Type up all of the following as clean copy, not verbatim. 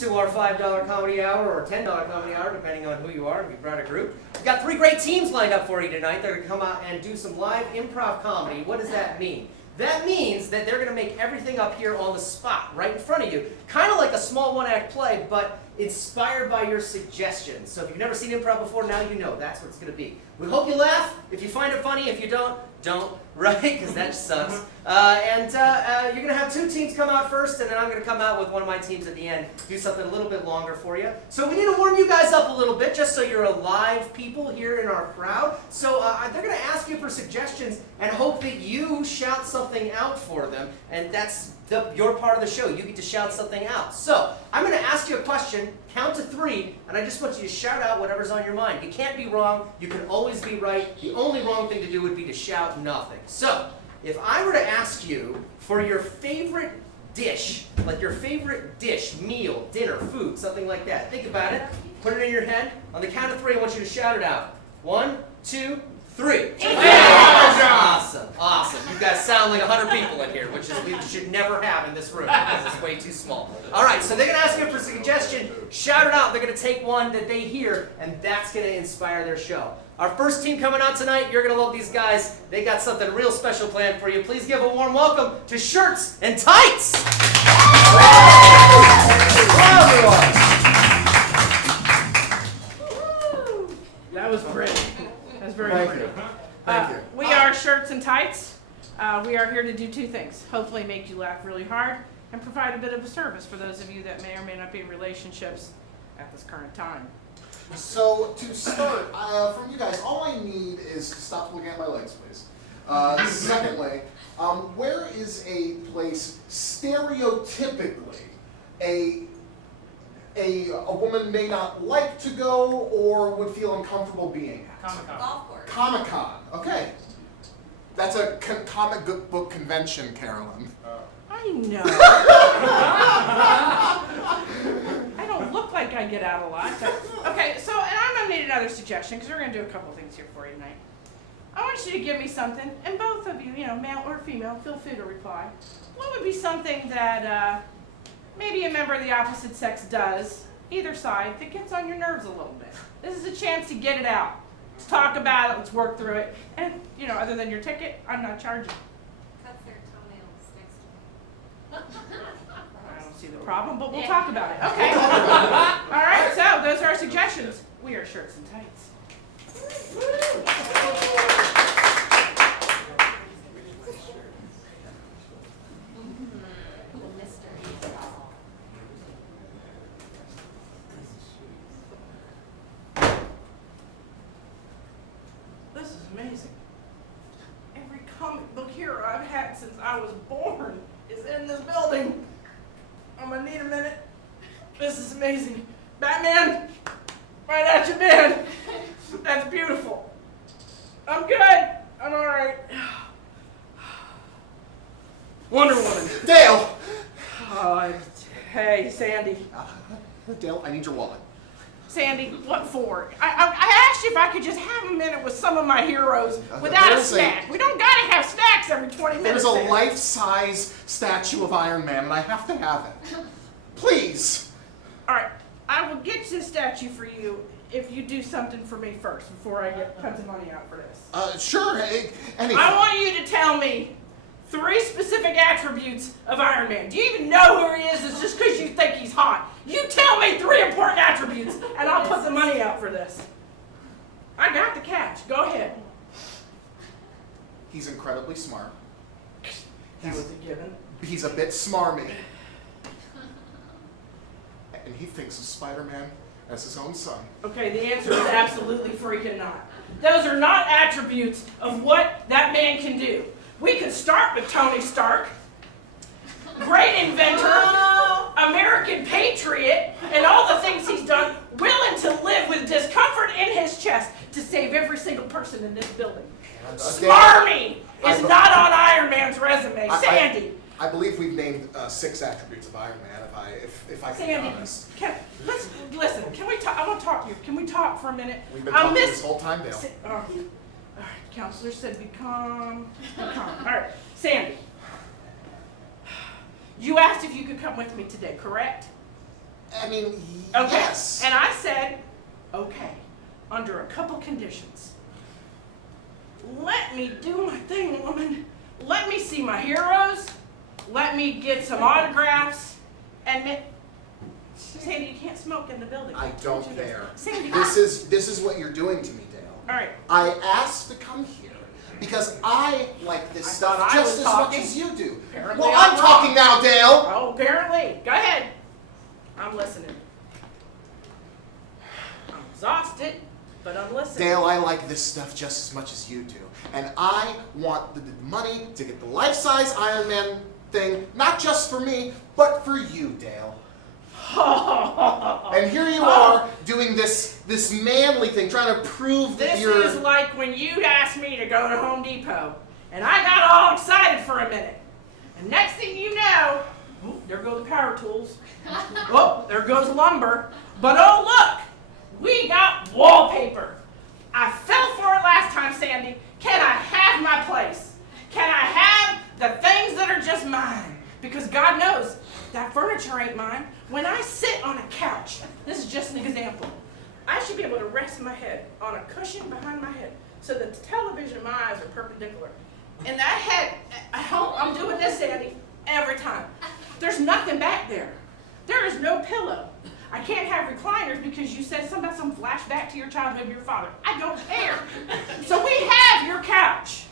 to our $5 comedy hour or $10 comedy hour, depending on who you are, if you brought a group. We've got 3 great teams lined up for you tonight. They're going to come out and do some live improv comedy. What does that mean? That means that they're going to make everything up here on the spot, right in front of you. Kind of like a small one-act play, but inspired by your suggestions. So if you've never seen improv before, now you know. That's what it's going to be. We hope you laugh. If you find it funny, if you don't, right? Because that just sucks. You're going to have 2 teams come out first, and then I'm going to come out with one of my teams at the end, do something a little bit longer for you. So we need to warm you guys up a little bit, just so you're alive people here in our crowd. So they're going to ask you for suggestions and hope that you shout something out for them, and that's your part of the show. You get to shout something out. So I'm going to ask you a question, count to 3, and I just want you to shout out whatever's on your mind. You can't be wrong. You can always be right. The only wrong thing to do would be to shout nothing. So if I were to ask you for your favorite dish, like your favorite dish, meal, dinner, food, something like that, think about it. Put it in your head. On the count of 3, I want you to shout it out. 1, 2, 3. Awesome, awesome. You guys sound like 100 people in here, which is we should never have in this room because it's way too small. All right, so they're going to ask you for a suggestion. Shout it out. They're going to take one that they hear, and that's going to inspire their show. Our first team coming out tonight, you're going to love these guys. They got something real special planned for you. Please give a warm welcome to Shurtz and Tights. Hello, everyone. That was pretty. That was very pretty. Thank you. We are Shurtz and Tights. We are here to do 2 things. Hopefully make you laugh really hard and provide a bit of a service for those of you that may or may not be in relationships at this current time. So to start, from you guys, all I need is to stop looking at my legs, please. Secondly, where is a place stereotypically a woman may not like to go or would feel uncomfortable being at? Comic-Con. Golf course. Comic-Con. Okay. That's a comic book convention, Carolyn. I know. I don't look like I get out a lot. Okay, so and I'm going to need another suggestion because we're going to do a couple things here for you tonight. I want you to give me something, and both of you, male or female, feel free to reply. What would be something that maybe a member of the opposite sex does, either side, that gets on your nerves a little bit? This is a chance to get it out. Let's talk about it. Let's work through it. And, other than your ticket, I'm not charging. Cuts their toenails next to me. I don't see the problem, but we'll talk about it. Okay. All right, so those are our suggestions. We are Shurtz and Tights. This is amazing. Every comic book hero I've had since I was born is in this building. I'm gonna need a minute. This is amazing. Batman, right at you, man. That's beautiful. I'm good. I'm all right. Wonder Woman. Dale! Hey, Sandy. Dale, I need your wallet. Sandy, what for? I asked you if I could just have a minute with some of my heroes without a snack. We don't gotta have snacks every 20 minutes. There's a life-size statue of Iron Man, and I have to have it. Please. All right, I will get this statue for you if you do something for me first before I cut the money out for this. Sure. Anything. I want you to tell me 3 specific attributes of Iron Man. Do you even know who he is? It's just because you think he's hot. You tell me 3 important attributes, and I'll put the money out for this. I got the catch. Go ahead. He's incredibly smart. That was a given. He's a bit smarmy. And he thinks of Spider-Man as his own son. Okay, the answer is absolutely freaking not. Those are not attributes of what that man can do. We could start with Tony Stark, great inventor, American patriot, and all the things he's done, willing to live with discomfort in his chest to save every single person in this building. Smarmy is not on Iron Man's resume. Sandy. I believe we've named 6 attributes of Iron Man, if I can be honest. Let's listen. Can we talk? I want to talk to you. Can we talk for a minute? We've been talking this whole time, Dale. All right, counselor said be calm. All right, Sandy. You asked if you could come with me today, correct? I mean, Okay. yes. And I said, okay, under a couple conditions. Let me do my thing, woman. Let me see my heroes. Let me get some autographs. And Sandy, you can't smoke in the building. I don't care. Sandy, This is what you're doing to me, Dale. all right. I asked to come here because I like this I stuff thought I just was as talking. much as you do. Apparently Well, I'm I'm talking wrong. now, Dale. Oh, apparently. Go ahead. I'm listening. I'm exhausted, but I'm listening. Dale, I like this stuff just as much as you do. And I want the money to get the life-size Iron Man thing, not just for me, but for you, Dale. And here you are doing this manly thing, trying to prove that This you're... is like when you asked me to go to Home Depot, and I got all excited for a minute. And next thing you know, oh, there go the power tools. Oh, there goes lumber. But oh look, we got wallpaper. I fell for it last time, Sandy. Can I have my place? Can I have the things that are just mine? Because God knows, that furniture ain't mine. When I sit on a couch, this is just an example, I should be able to rest my head on a cushion behind my head so that the television in my eyes are perpendicular. And that head, I hope I'm doing this, Sandy, every time. There's nothing back there. There is no pillow. I can't have recliners because you said something about some flashback to your childhood, your father. I don't care. So we have your couch.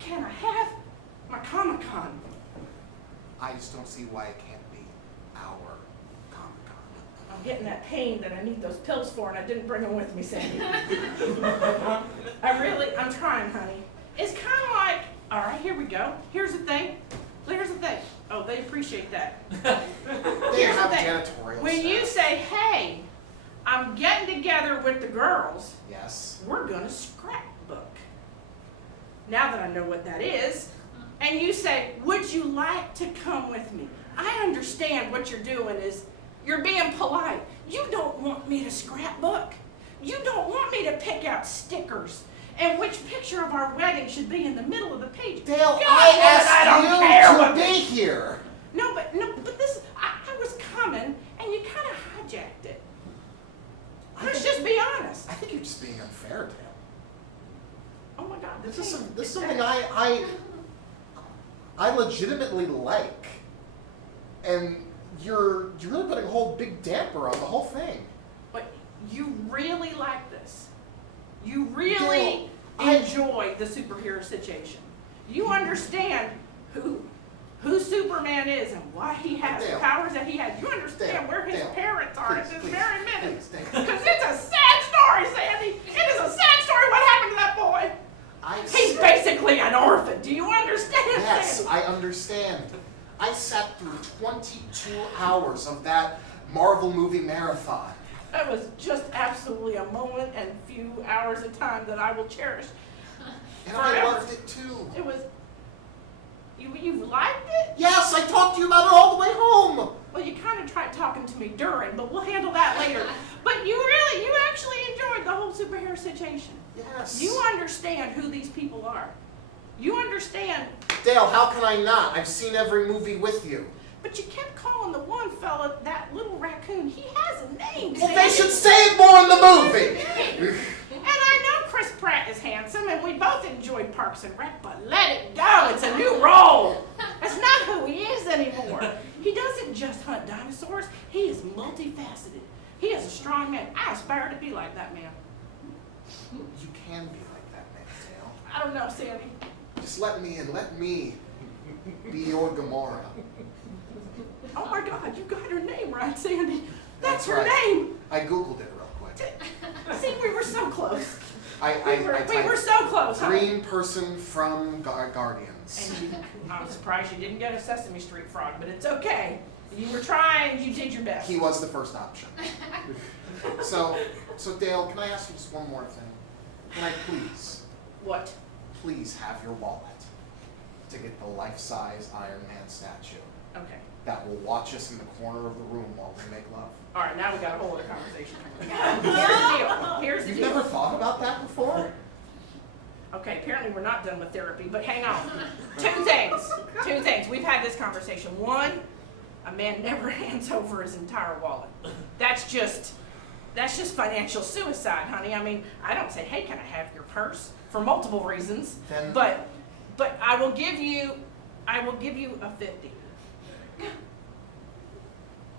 Can I have my Comic-Con? I just don't see why it can't be our Comic-Con. I'm getting that pain that I need those pills for, and I didn't bring them with me, Sandy. I'm trying, honey. It's kind of like, all right, here we go. Here's the thing. Oh, they appreciate that. They Here's the have thing. janitorial When you staff. say, hey, I'm getting together with the girls, Yes. we're gonna scrapbook. Now that I know what that is, and you say, would you like to come with me? I understand what you're doing is you're being polite. You don't want me to scrapbook. You don't want me to pick out stickers and which picture of our wedding should be in the middle of the page. Dale, God, I I don't care asked what you to they- be here. No, but this, I was coming and you kind of hijacked it. Let's just be honest. I think you're just being unfair, Dale. Oh my God. This is something I legitimately like, and you're really putting a whole big damper on the whole thing. But you really like this. You really Dale, I- enjoy the superhero situation. You understand who Superman is and why he has the Dale. powers that he has. You understand Dale, where his Dale, parents are at please, this please, very minute. please, Dale. Because it's a sad story, Sandy. It is a sad story what happened to that boy. He's basically an orphan. Do you understand, Yes, Sandy? I understand. I sat through 22 hours of that Marvel movie marathon. That was just absolutely a moment and few hours of time that I will cherish. And I Forever. loved it too. It was. You liked it? Yes, I talked to you about it all the way home. Well, you kind of tried talking to me during, but we'll handle that later. But you actually enjoyed the whole superhero situation. Yes. You understand who these people are. You understand, Dale, how can I not? I've seen every movie with you. but you kept calling the one fella that little raccoon. He has a name. Well, they Sandy. should say it more in the movie. And I know Chris Pratt is handsome, and we both enjoyed Parks and Rec, but let it go. It's a new role. That's not who he is anymore. He doesn't just hunt dinosaurs. He is multifaceted. He is a strong man. I aspire to be like that man. You can be like that man, Dale. I don't know, Sandy. Just let me in. Let me be your Gamora. Oh my God, you got her name right, Sandy. That's her right. name. I Googled it real quick. See, we were so close. I We were typed so close, huh? green person from Guardians. And I'm surprised you didn't get a Sesame Street frog, but it's okay. You were trying, you did your best. He was the first option. So Dale, can I ask you just one more thing? Can I What? please have your wallet to get the life-size Iron Man statue Okay. that will watch us in the corner of the room while we make love? All right, now we got a whole other conversation. Here's the deal. Here's the You've deal. never thought about that before? Okay, apparently we're not done with therapy, but hang on. Two things. We've had this conversation. One, A man never hands over his entire wallet. That's just financial suicide, honey. I mean, I don't say, hey, can I have your purse? For multiple reasons. Then- But I will give you a 50.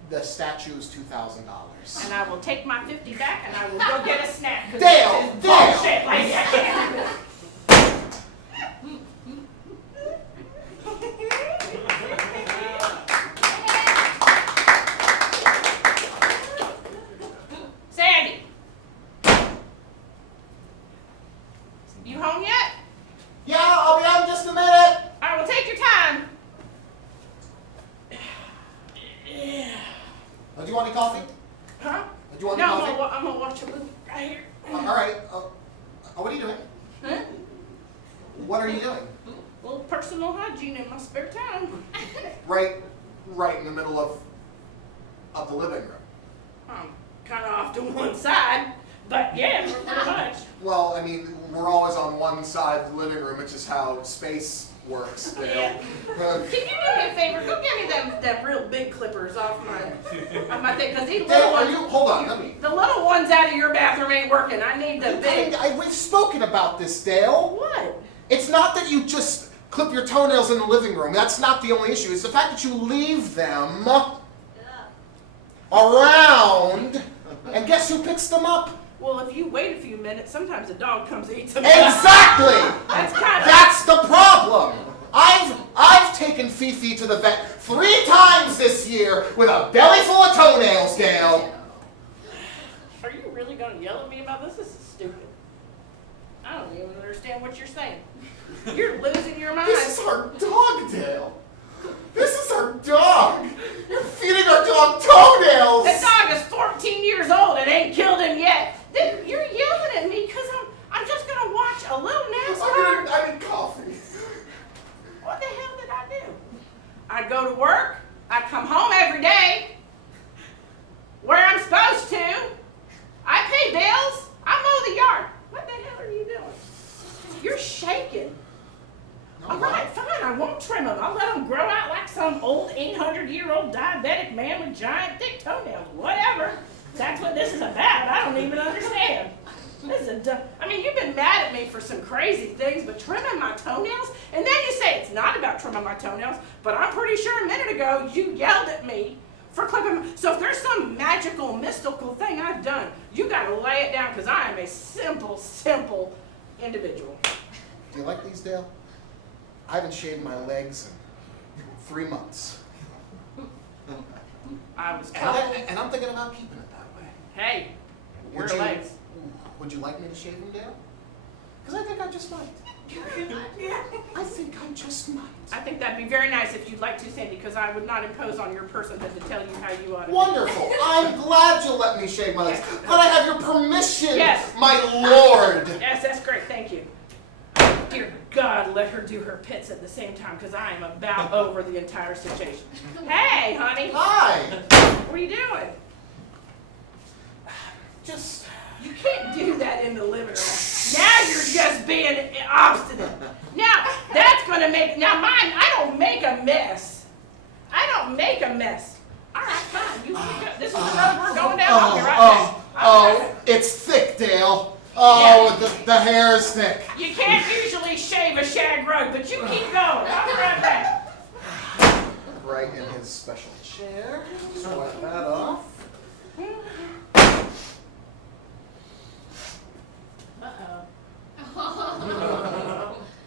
The statue is $2,000. And I will take my 50 back and I will go get a snack. 'Cause Dale, this is Dale. bullshit, lady. I can't do this. Sandy. You home yet? Yeah, I'll be out in just a minute. I will take your time. Do you want any coffee? Huh? Do you want No, any coffee? I'm gonna watch a movie right here. All right. What are you doing? Huh? What are you doing? A little personal hygiene in my spare time. Right in the middle of the living room. I'm kind of off to one side, but yeah, pretty much. Well, I mean, we're always on one side of the living room, which is how space works. Dale. Yeah. Can you do me a favor? Go get me them real big clippers off my thing, because these Dale, little are ones, you? Hold on, let me. the little ones out of your bathroom ain't working. I need the big. We've spoken about this, Dale. What? It's not that you just clip your toenails in the living room. That's not the only issue. It's the fact that you leave them around, and guess who picks them up? Well, if you wait a few minutes, sometimes a dog comes and eats them. Exactly! That's kind of. That's the problem! I've taken Fifi to the vet 3 times this year with a belly full of toenails, Dale. Are you really going to yell at me about this? This is stupid. I don't even understand what you're saying. You're losing your mind. This is our dog, Dale. This is our dog. You're feeding our dog toenails. That dog is 14 years old and ain't killed him yet. Then you're yelling at me because I'm just going to watch a little NASCAR. I need coffee. What the hell did I do? I go to work. I come home every day where I'm supposed to. I pay bills. I mow the yard. What the hell are you doing? You're shaking. All right, fine. I won't trim them. I'll let them grow out like some old 800-year-old diabetic man with giant thick toenails. Whatever. That's what this is about. I don't even understand. This is I mean, you've been mad at me for some crazy things, but trimming my toenails? And then you say it's not about trimming my toenails, but I'm pretty sure a minute ago you yelled at me for clipping. So if there's some magical, mystical thing I've done, you got to lay it down because I am a simple individual. Do you like these, Dale? I haven't shaved my legs in 3 months. I was And, told, I'm thinking about keeping it that way. hey, your Would you- legs. Would you like me to shave them, Dale? Because I think I just might. I think I just might. I think that'd be very nice if you'd like to, Sandy, because I would not impose on your personhood to tell you how you ought to. Wonderful. I'm glad you'll let me shave my legs. But I have your permission, Yes. my lord. Yes, that's great. Thank you. Dear God, let her do her pits at the same time, because I am about over the entire situation. Hey, honey. Hi. What are you doing? Just... You can't do that in the living room. Now you're just being obstinate. Now, that's going to make... Now, mine, I don't make a mess. I don't make a mess. All right, fine. You go. This is the road we're going down. I'll be right back. It's thick, Dale. Oh, Yeah. the hair is thick. You can't usually shave a shag rug, but you keep going. I'll be right back. Right in his special chair. Swipe that off. Uh-oh.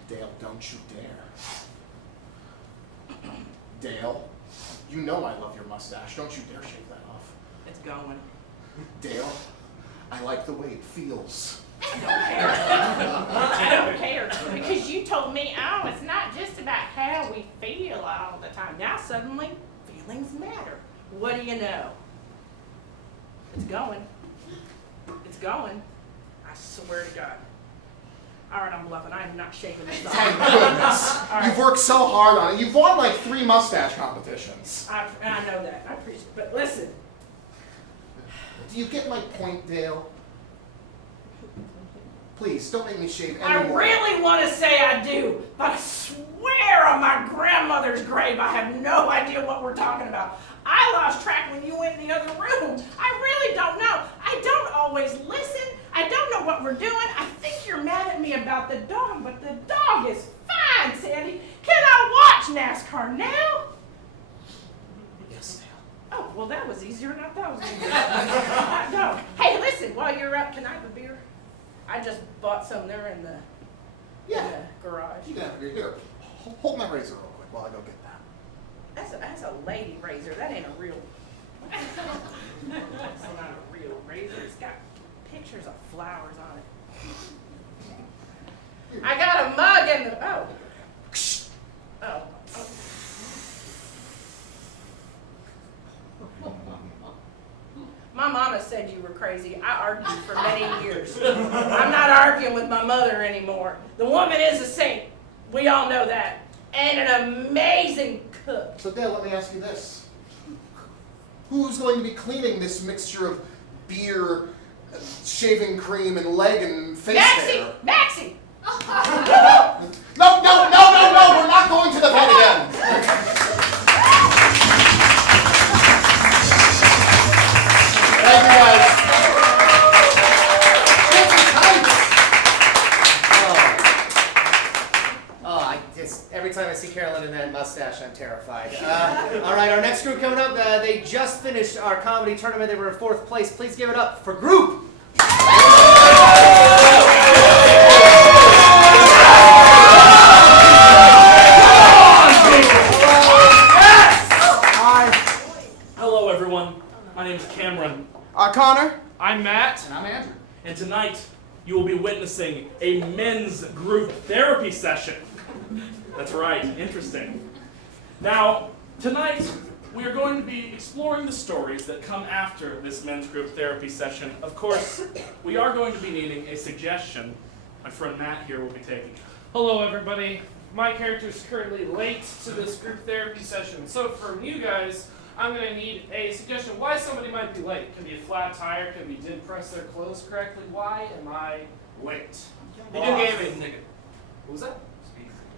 Dale, don't you dare. Dale, you know I love your mustache. Don't you dare shave that off. It's going. Dale, I like the way it feels. I don't care. I don't care. Because you told me, oh, it's not just about how we feel all the time. Now suddenly, feelings matter. What do you know? It's going. It's going. I swear to God. All right, I'm bluffing. I am not shaving this off. Thank goodness. All right. You've worked so hard on it. You've won like 3 mustache competitions. I know that. I appreciate it. But listen. Do you get my point, Dale? Please, don't make me shave I anymore. really want to say I do, but I swear on my grandmother's grave I have no idea what we're talking about. I lost track when you went in the other room. I really don't know. I don't always listen. I don't know what we're doing. I think you're mad at me about the dog, but the dog is fine, Sandy. Can I watch NASCAR now? Yes, ma'am. Oh, well, that was easier than I thought it was going to be. No. Hey, listen, while you're up, can I have a beer? I just bought some there in the, Yeah. in the garage. You can have your here. Hold my razor real quick while I go get that. That's a lady razor. That ain't a real. That's not a real razor. It's got pictures of flowers on it. I got a mug in the. Oh. Oh. My mama said you were crazy. I argued for many years. I'm not arguing with my mother anymore. The woman is a saint. We all know that. And an amazing cook. So, Dad, let me ask you this. Who's going to be cleaning this mixture of beer, shaving cream, and leg and face hair? Maxie! No, we're not going to the vet again. Thank you, guys. Every time I see Carolyn in that mustache, I'm terrified. All right, our next group coming up, they just finished our comedy tournament. They were in 4th place. Please give it up for Group. Hello, everyone. My name is Cameron. Connor. I'm Matt. And I'm Andrew. And tonight, you will be witnessing a men's group therapy session. That's right, interesting. Now, tonight, we are going to be exploring the stories that come after this men's group therapy session. Of course, we are going to be needing a suggestion. My friend Matt here will be taking it. Hello, everybody. My character is currently late to this group therapy session, so from you guys, I'm going to need a suggestion why somebody might be late. Could be a flat tire, could be didn't press their clothes correctly. Why am I late? Video gaming. What was that?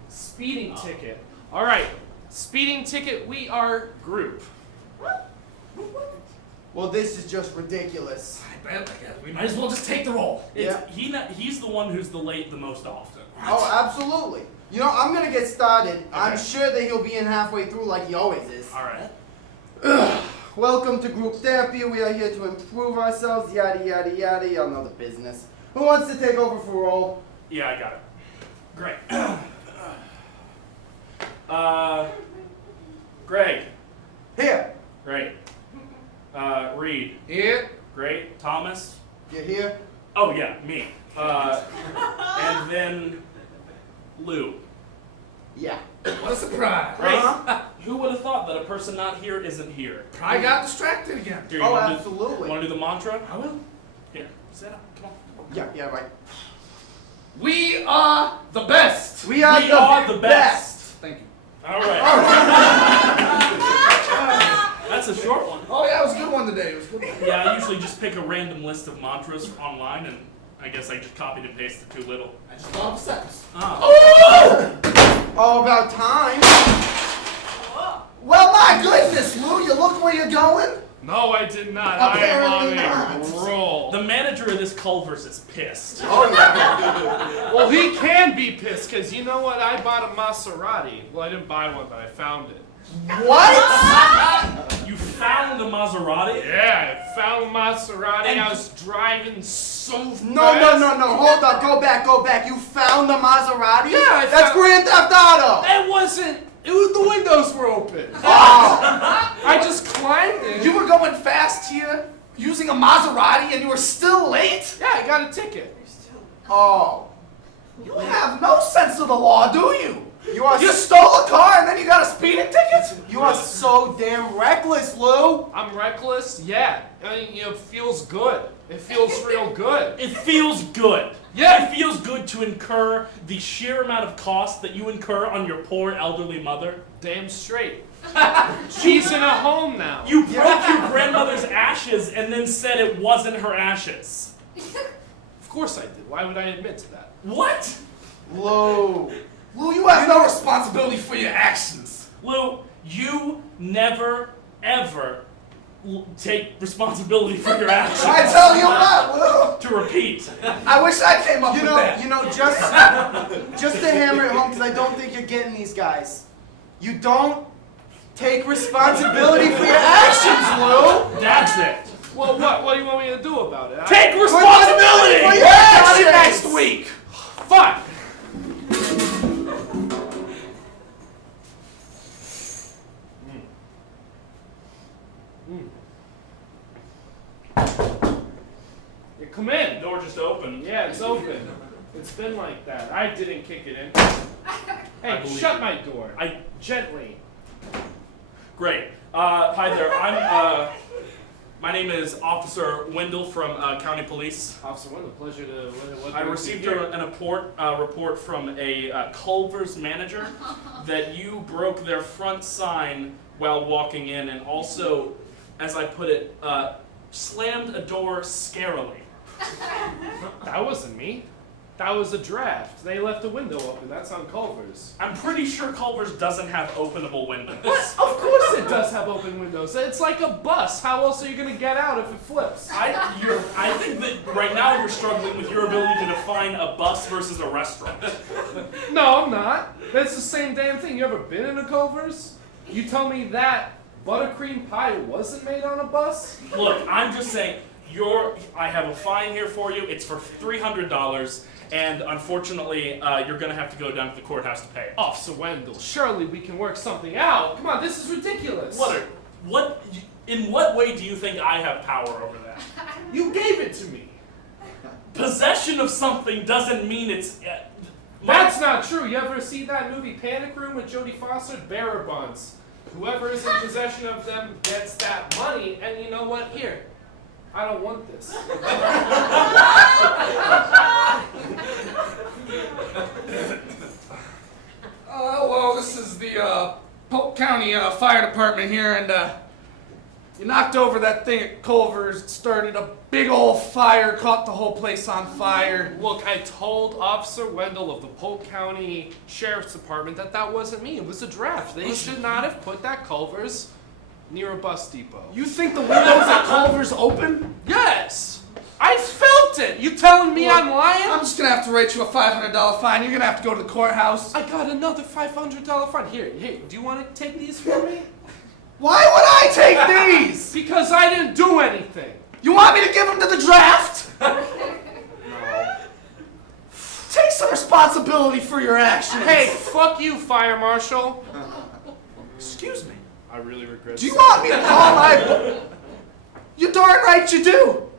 Speeding ticket. All right, speeding ticket. We are group. Well, this is just ridiculous. I bet, I guess. We might as well just take the role. Yeah. He's the one who's the late the most often. Oh, absolutely. You know, I'm gonna get started. Okay. I'm sure that he'll be in halfway through like he always is. All right. Welcome to group therapy. We are here to improve ourselves. Yada yada yada. Y'all know the business. Who wants to take over for role? Yeah, I got it. Great. Greg. Here. Great. Reed. Here. Great. Thomas. You're here. Oh yeah, me. And then Lou. Yeah. What a surprise. Great. Uh-huh. Who would have thought that a person not here isn't here? I got distracted again. Here, you Oh, wanna absolutely. Want to do the mantra? I will. Here, set up. Come on. Yeah, right. We are the best. We are the best. Thank you. All right. That's a short one. Oh yeah, it was a good one today. It was a good one. Yeah, I usually just pick a random list of mantras online, and I guess I just copied and pasted too little. I just thought of a sentence. All about time. Well, my goodness, Lou, you look where you're going? No, I did not. Apparently I am on a not. roll. The manager of this Culver's is pissed. Oh yeah. Well, he can be pissed, because you know what? I bought a Maserati. Well, I didn't buy one, but I found it. What? You found a Maserati? Yeah, I found a Maserati. I was driving so fast. No. Hold on. Go back. You found the Maserati? Yeah, I That's found- Grand Theft Auto. It wasn't. It was, the windows were open. Oh. I just climbed in. You were going fast here, using a Maserati, and you were still late? Yeah, I got a ticket. Oh. You have no sense of the law, do you? You You stole a car and then you got a speeding ticket? You are so damn reckless, Lou. I'm reckless. Yeah, I mean, it feels good. It feels real good. It feels good. Yeah. It feels good to incur the sheer amount of cost that you incur on your poor elderly mother. Damn straight. She's in a home now. You broke your grandmother's ashes and then said it wasn't her ashes. Of course I did. Why would I admit to that? What? Lou. Lou, you have no responsibility for your actions. Lou, you never, ever take responsibility for your actions. I tell you what, Lou. To repeat. I wish I came up with that. Just to hammer it home, because I don't think you're getting these guys. You don't take responsibility for your actions, Lou. That's it. Well, what do you want me to do about it? Take responsibility for your Work on it actions. next week. Fine. Yeah, come in. Door just opened. Yeah, it's open. It's been like that. I didn't kick it in. Hey, believe shut you. my door. Gently. Great. Hi there. My name is Officer Wendell from County Police. Officer Wendell, pleasure to. I received a report from a Culver's manager that you broke their front sign while walking in, and also, as I put it, slammed a door scarily. That wasn't me. That was a draft. They left the window open. That's on Culver's. I'm pretty sure Culver's doesn't have openable windows. What? Of course it does have open windows. It's like a bus. How else are you going to get out if it flips? I think that right now you're struggling with your ability to define a bus versus a restaurant. No, I'm not. That's the same damn thing. You ever been in a Culver's? You tell me that buttercream pie wasn't made on a bus? Look, I'm just saying, I have a fine here for you. It's for $300, and unfortunately, you're going to have to go down to the courthouse to pay it. Officer Wendell, surely we can work something out. Come on, this is ridiculous. In what way do you think I have power over that? You gave it to me. Possession of something doesn't mean it's... That's not true. You ever see that movie Panic Room with Jodie Foster? Bearer bonds. Whoever is in possession of them gets that money, and you know what? Here, I don't want this. Well, this is the Polk County Fire Department here, and you knocked over that thing at Culver's, started a big old fire, caught the whole place on fire. Look, I told Officer Wendell of the Polk County Sheriff's Department that wasn't me. It was a draft. They should not have put that Culver's near a bus depot. You think the windows at Culver's open? Yes! I felt it! You telling me I'm lying? I'm just gonna have to write you a $500 fine. You're gonna have to go to the courthouse. I got another $500 fine. Here, do you want to take these for me? Why would I take these? Because I didn't do anything. You want me to give them to the draft? No. Take some responsibility for your actions. Hey, fuck you, Fire Marshal. Excuse me. I really regret Do you want me to call my... You darn right you do.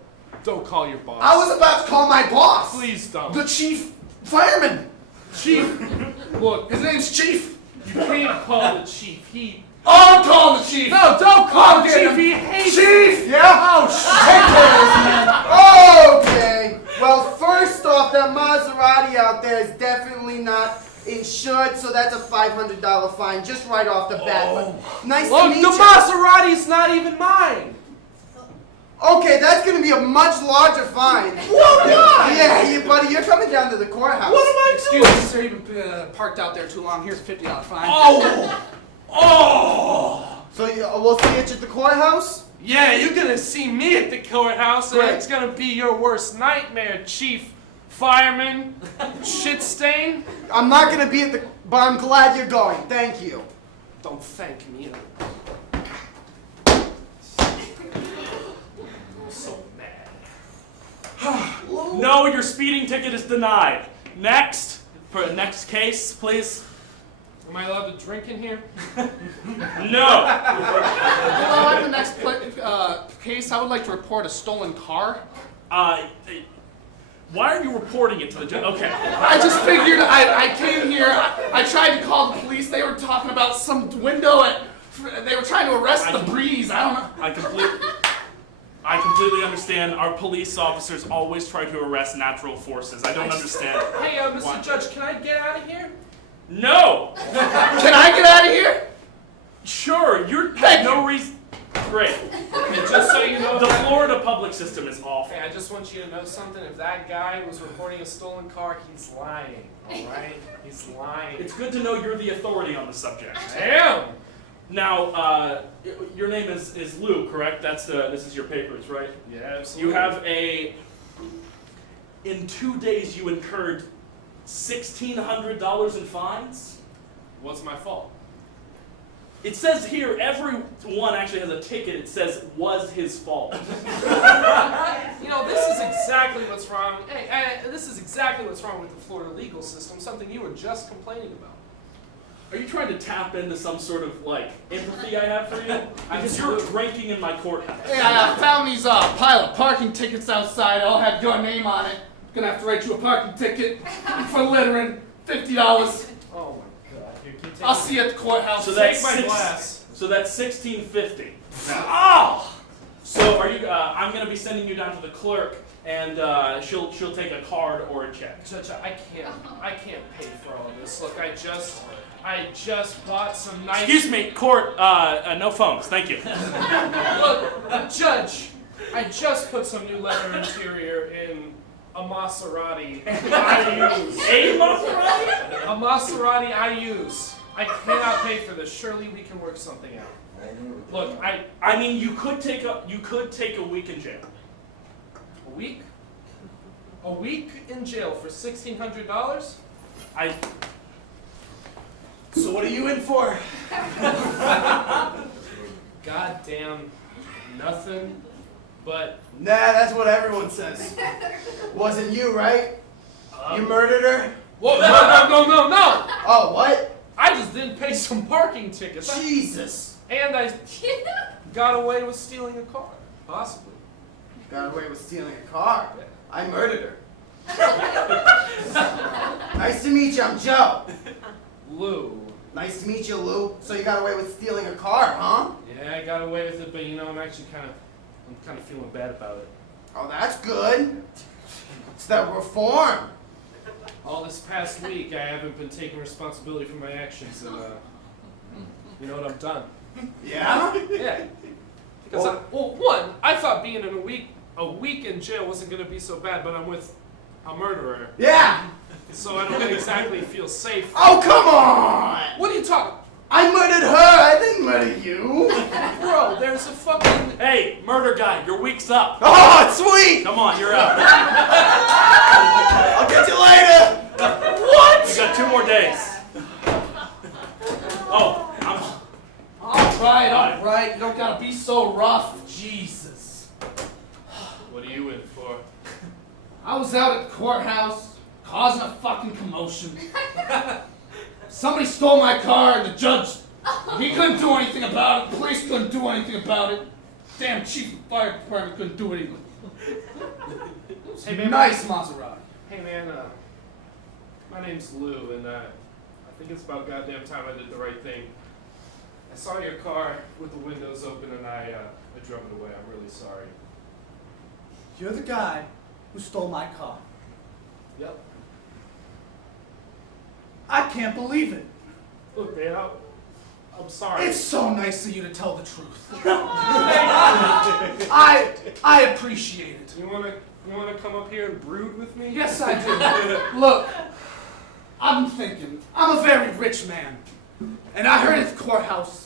Don't call your boss. I was about to call my boss. Please don't. The chief fireman. Chief. Look, His name's Chief. you can't call the chief. Oh, I'm calling the chief. No, don't call him get chief. him. He hates Chief. Yeah? Oh, shit. Okay. Well, first off, that Maserati out there is definitely not insured, so that's a $500 fine just right off the bat. But nice to Look, meet the you. Maserati's not even mine. Okay, that's gonna be a much larger fine. What? Why? Yeah, buddy, you're coming down to the courthouse. What am I Excuse me, sir. You've been parked out there too long. Here's a $50 fine. So we'll see you at the courthouse? Yeah, you're gonna see me at the courthouse, and Great. it's gonna be your worst nightmare, Chief Fireman Shit Stain. I'm not gonna be at the... But I'm glad you're going. Thank you. Don't thank me. I'm so mad. No, your speeding ticket is denied. Next. For the next case, please. Am I allowed to drink in here? No. Hello, at the next case, I would like to report a stolen car. Why are you reporting it to the judge? Okay. I just figured I came here. I tried to call the police. They were talking about some window they were trying to arrest the breeze. I don't know. I completely understand. Our police officers always try to arrest natural forces. I don't understand. Hey, Mr. Judge, can I get out of here? No! Can I get out of here? Sure, you're Thank no reason. Great. Just so Hey, you know The what? Florida public system is awful. Hey, I just want you to know something. If that guy was reporting a stolen car, he's lying. All right? He's lying. It's good to know you're the authority on the subject. I am. Now, your name is Lou, correct? This is your papers, right? Yeah, absolutely. You have in 2 days you incurred $1,600 in fines? What's my fault? It says here, everyone actually has a ticket. It says, was his fault. You know, this is exactly what's wrong. Hey, this is exactly what's wrong with the Florida legal system, something you were just complaining about. Are you trying to tap into some sort of, like, empathy I have for you? Because you're drinking in my courthouse. Hey, I found these pile of parking tickets outside. All have your name on it. Gonna have to write you a parking ticket for littering. $50. Oh my God! Here, keep taking I'll see you at the courthouse. So Take that's my glass. So that's $1,650. Oh! So are you? I'm gonna be sending you down to the clerk, and she'll take a card or a check. Judge, I can't pay for all of this. Look, I just bought some nice. Excuse me, court. No phones. Thank you. Look, Judge, I just put some new leather interior in a Maserati I use. A Maserati? A Maserati I use. I cannot pay for this. Surely we can work something out. Look, I mean, you could take a week in jail. a week? A week in jail for $1,600? So what are you in for? Goddamn nothing but. Nah, that's what everyone says. Wasn't you, right? You murdered her? Whoa, no! Oh, what? I just didn't pay some parking tickets. Jesus. And I got away with stealing a car. Possibly. Got away with stealing a car. I murdered her. Nice to meet you, I'm Joe. Lou. Nice to meet you, Lou. So you got away with stealing a car, huh? Yeah, I got away with it, but you know, I'm kind of feeling bad about it. Oh, that's good. It's that reform. All this past week, I haven't been taking responsibility for my actions, and you know what? I'm done. Yeah? Yeah. Because one, I thought being in a week in jail wasn't going to be so bad, but I'm with a murderer, Yeah. so I don't exactly feel safe. Oh, come on! What are you talking? I murdered her, I didn't murder you. Bro, there's a fucking. Hey, murder guy, your week's up. Oh, sweet! Come on, you're out. I'll get you later. What? You got 2 more days. Oh, All right. You don't gotta be so rough. Jesus. What are you in for? I was out at the courthouse causing a fucking commotion. Somebody stole my car and the judge, he couldn't do anything about it. The police couldn't do anything about it. Damn chief of the fire department couldn't do anything. Hey man, Nice Maserati. Hey man, my name's Lou, and I think it's about goddamn time I did the right thing. I saw your car with the windows open, and I drove it away. I'm really sorry. You're the guy who stole my car. Yep. I can't believe it. Look, man, I'm sorry. It's so nice of you to tell the truth. Hey, I appreciate it. you wanna come up here and brood with me? Yes, I do. Look, I'm thinking, I'm a very rich man. And I heard at the courthouse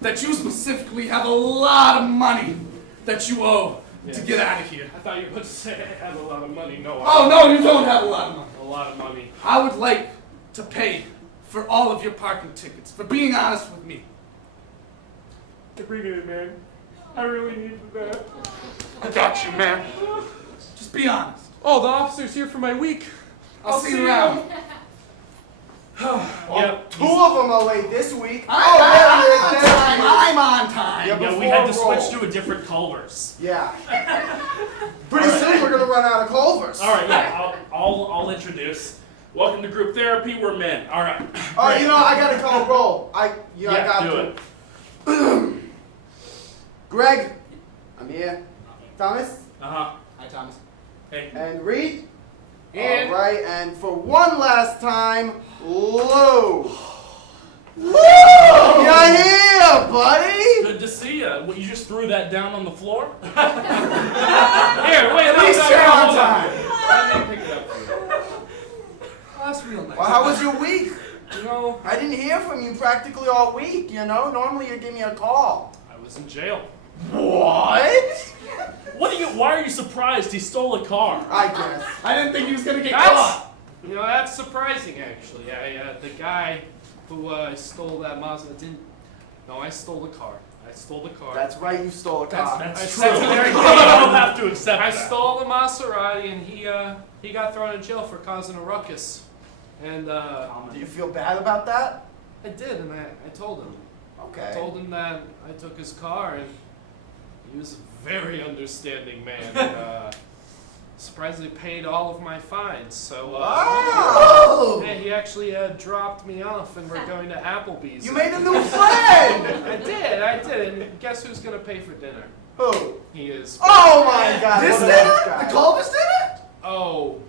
that you specifically have a lot of money that you owe to get out of here. I thought you were about to say I have a lot of money. No, Oh, no, you don't have a lot of money. a lot of money. I would like to pay for all of your parking tickets, for being honest with me. Bring it in, man. I really need that. I got you, man. Just be honest. Oh, the officer's here for my week. I'll see you around. Yep. 2 of them are late this week. I'm on time. Yeah, yeah, we had to before roll. switch to a different Culver's. Yeah. Pretty soon we're gonna run out of Culvers. All right, yeah, I'll introduce. Welcome to group therapy. We're men. All right. Oh, you know, I gotta call roll. I Yeah, gotta do it. Greg, I'm here. Thomas Uh-huh. Hi, Thomas. Hey. and Reed. And- All right, and for one last time, Lou. Woo! You're here, buddy! Good to see you. What, you just threw that down on the floor? Here, wait, Please let stay on me time. Let me pick it up for you. Oh, that's real nice. Well, how was your week? You know, I didn't hear from you practically all week, you know? Normally you give me a call. I was in jail. What? Why are you surprised he stole a car? I guess. I didn't think he was gonna get that's caught. you know that's surprising actually. The guy who stole that Mazda didn't. No, I stole the car. I stole the car. That's right, you stole a car. That's I true. said You very don't have to accept I that. stole the Maserati, and he got thrown in jail for causing a ruckus. And Do you feel bad about that? I did, and I told him. I Okay. told him that I took his car, and he was a very understanding man. And, surprisingly paid all of my fines. So Wow! yeah, he actually dropped me off, and we're going to Applebee's. You made a new friend! I did. And guess who's gonna pay for dinner? Who? He is. Oh my god! This what a dinner? nice guy. The Culvis dinner? Oh,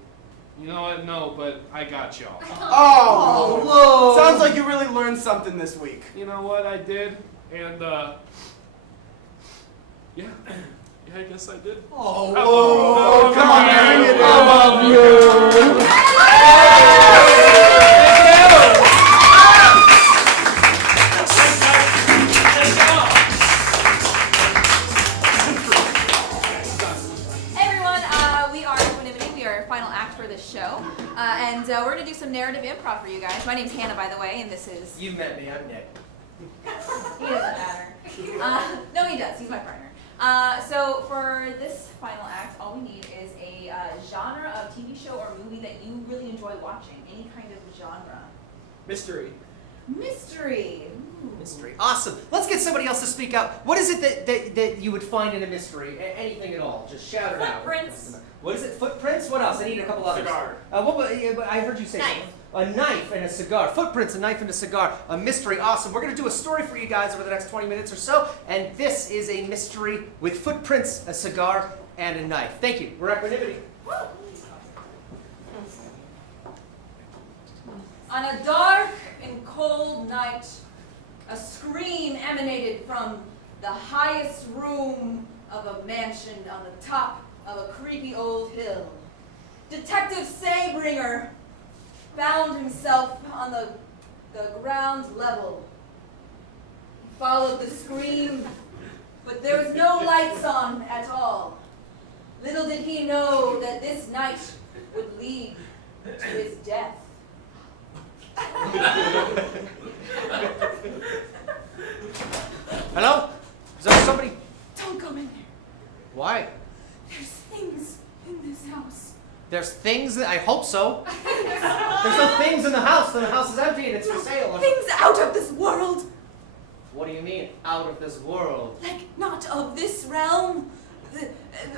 you know what? No, but I got y'all. Oh, whoa. Sounds like you really learned something this week. You know what I did? And yeah, I guess I did. Oh, whoa. Come on, bring it in. I love you. Hey everyone, we are Equanimity. We are our final act for this show. And we're going to do some narrative improv for you guys. My name's Hannah, by the way, and this is... You met me, I'm Nick. He doesn't matter. No, he does. He's my partner. So for this final act, all we need is a genre of TV show or movie that you really enjoy watching. Any kind of genre. Mystery. Mystery. Ooh. Mystery. Awesome. Let's get somebody else to speak up. What is it that you would find in a mystery? Anything at all. Just shout it out. Footprints. What is it? Footprints? What else? I need a couple others. Cigar. I heard you say Knife. A knife and a cigar. Footprints, a knife and a cigar. A mystery. Awesome. We're going to do a story for you guys over the next 20 minutes or so. And this is a mystery with footprints, a cigar, and a knife. Thank you. We're Equanimity. On a dark and cold night, a scream emanated from the highest room of a mansion on the top of a creepy old hill. Detective Saybringer found himself on the ground level. He followed the scream, but there was no lights on at all. Little did he know that this night would lead to his death. Hello? Is there somebody? Don't go in there. Why? There's things in this house. There's things that I hope so. There's no things in the house. The house is empty and it's for sale. Things out of this world. What do you mean, out of this world? Like, not of this realm.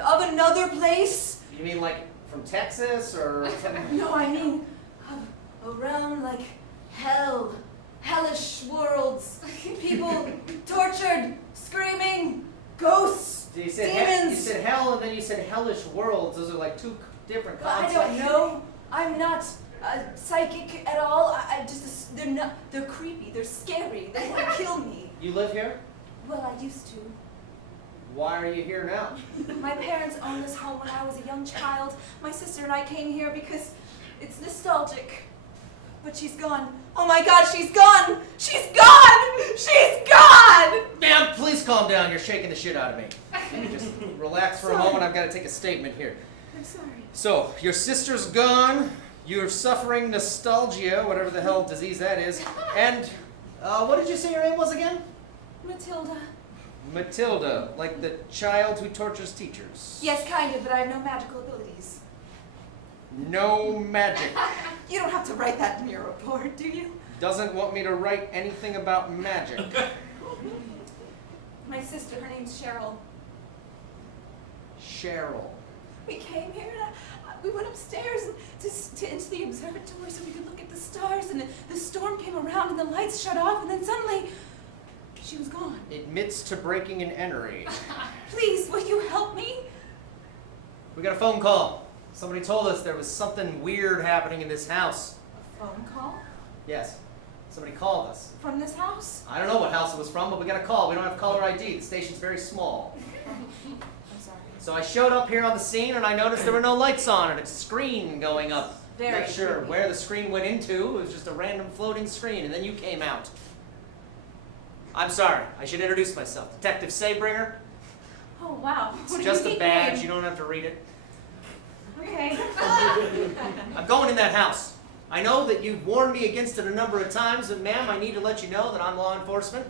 Of another place. You mean like from Texas or something? No, I mean of a realm like hell. Hellish worlds. People tortured, screaming, ghosts, You said demons. you said hell and then you said hellish worlds. Those are like two different I concepts. don't know. I'm not psychic at all. I just, they're creepy. They're scary. They want to kill me. You live here? Well, I used to. Why are you here now? My parents owned this home when I was a young child. My sister and I came here because it's nostalgic. But she's gone. Oh my God, she's gone! She's gone! She's gone! Ma'am, please calm down. You're shaking the shit out of me. Can you just relax for a Sorry. moment? I've got to take a statement here. I'm sorry. So, your sister's gone. You're suffering nostalgia, whatever the hell disease that is. And, what did you say your name was again? Matilda. Matilda, like the child who tortures teachers. Yes, kind of, but I have no magical abilities. No magic. You don't have to write that in your report, do you? Doesn't want me to write anything about magic. My sister, her name's Cheryl. Cheryl. We came here and we went upstairs into the observatory so we could look at the stars, and the storm came around and the lights shut off, and then suddenly she was gone. Admits to breaking and entering. Please, will you help me? We got a phone call. Somebody told us there was something weird happening in this house. A phone call? Yes. Somebody called us. From this house? I don't know what house it was from, but we got a call. We don't have caller ID. The station's very small. I'm sorry. So I showed up here on the scene and I noticed there were no lights on and a screen going up. Very Not sure creepy. where the screen went into. It was just a random floating screen, and then you came out. I'm sorry. I should introduce myself. Detective Saybringer. Oh, wow. It's What a just a unique badge. name. You don't have to read it. Okay. I'm going in that house. I know that you've warned me against it a number of times, but ma'am, I need to let you know that I'm law enforcement.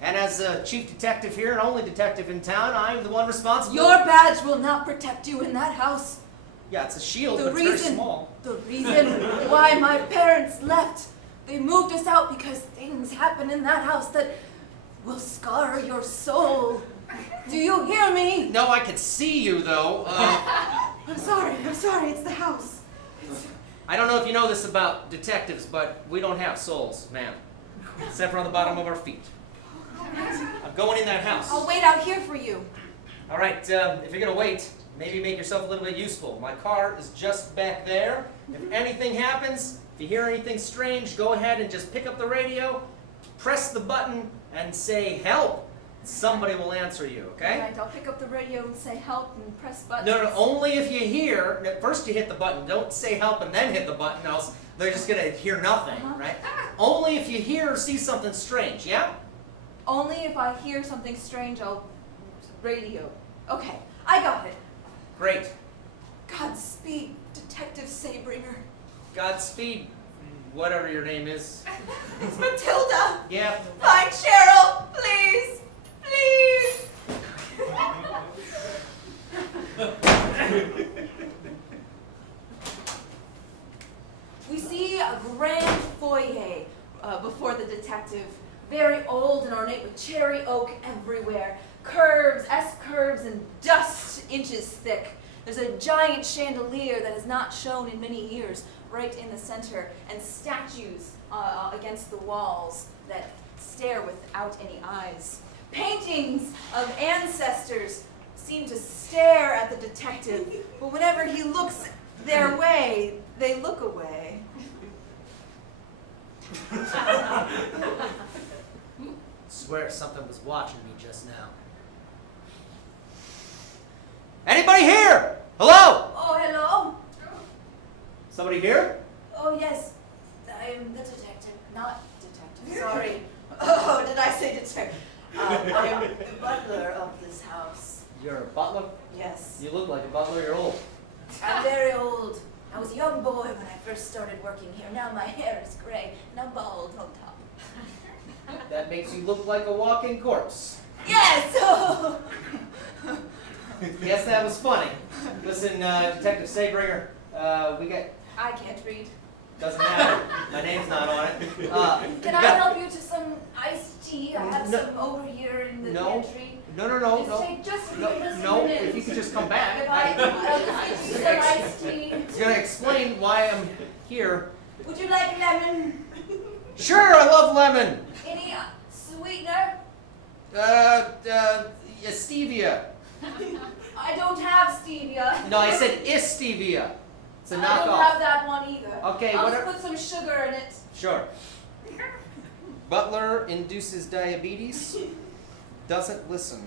And as a chief detective here and only detective in town, I'm the one responsible. Your badge will not protect you in that house. Yeah, it's a shield, The but it's very reason- small. The reason why my parents left, they moved us out because things happen in that house that will scar your soul. Do you hear me? No, I can see you, though. I'm sorry, it's the house. I don't know if you know this about detectives, but we don't have souls, ma'am. Except for on the bottom of our feet. I'm going in that house. I'll wait out here for you. All right, if you're going to wait, maybe make yourself a little bit useful. My car is just back there. If anything happens, if you hear anything strange, go ahead and just pick up the radio, press the button, and say, help. Somebody will answer you, okay? All right, I'll pick up the radio and say help and press buttons. No, only if you hear, first you hit the button. Don't say help and then hit the button, else they're just going to hear nothing, right? Only if you hear or see something strange, yeah? Only if I hear something strange, I'll radio. Okay, I got it. Great. Godspeed, Detective Saybringer. Godspeed, whatever your name is. It's Matilda. Yeah. Find Cheryl, please. Please. We see a grand foyer before the detective, very old and ornate with cherry oak everywhere, curves, S-curves, and dust inches thick. There's a giant chandelier that has not shone in many years right in the center, and statues against the walls that stare without any eyes. Paintings of ancestors seem to stare at the detective, but whenever he looks their way, they look away. Swear something was watching me just now. Anybody here? Hello? Oh, hello? Somebody here? Oh, yes. I am the detective. Not detective. Sorry. Oh, did I say detective? I am the butler of this house. You're a butler? Yes. You look like a butler. You're old. I'm very old. I was a young boy when I first started working here. Now my hair is gray and I'm bald on top. That makes you look like a walking corpse. Yes! Yes, that was funny. Listen, Detective Saybringer, we got... I can't read. Doesn't matter. My name's not on it. Can I help you to some iced tea? I have No. some over here in the No. pantry. No. Just No, a no, minute. if you could just come back. I'll just get you some iced tea. It's gonna explain why I'm here. Would you like lemon? Sure, I love lemon. Any sweetener? Stevia. I don't have stevia. No, I said stevia. It's a I don't knockoff. have that one either. Okay, I'll whatever. just put some sugar in it. Sure. Butler induces diabetes. Doesn't listen.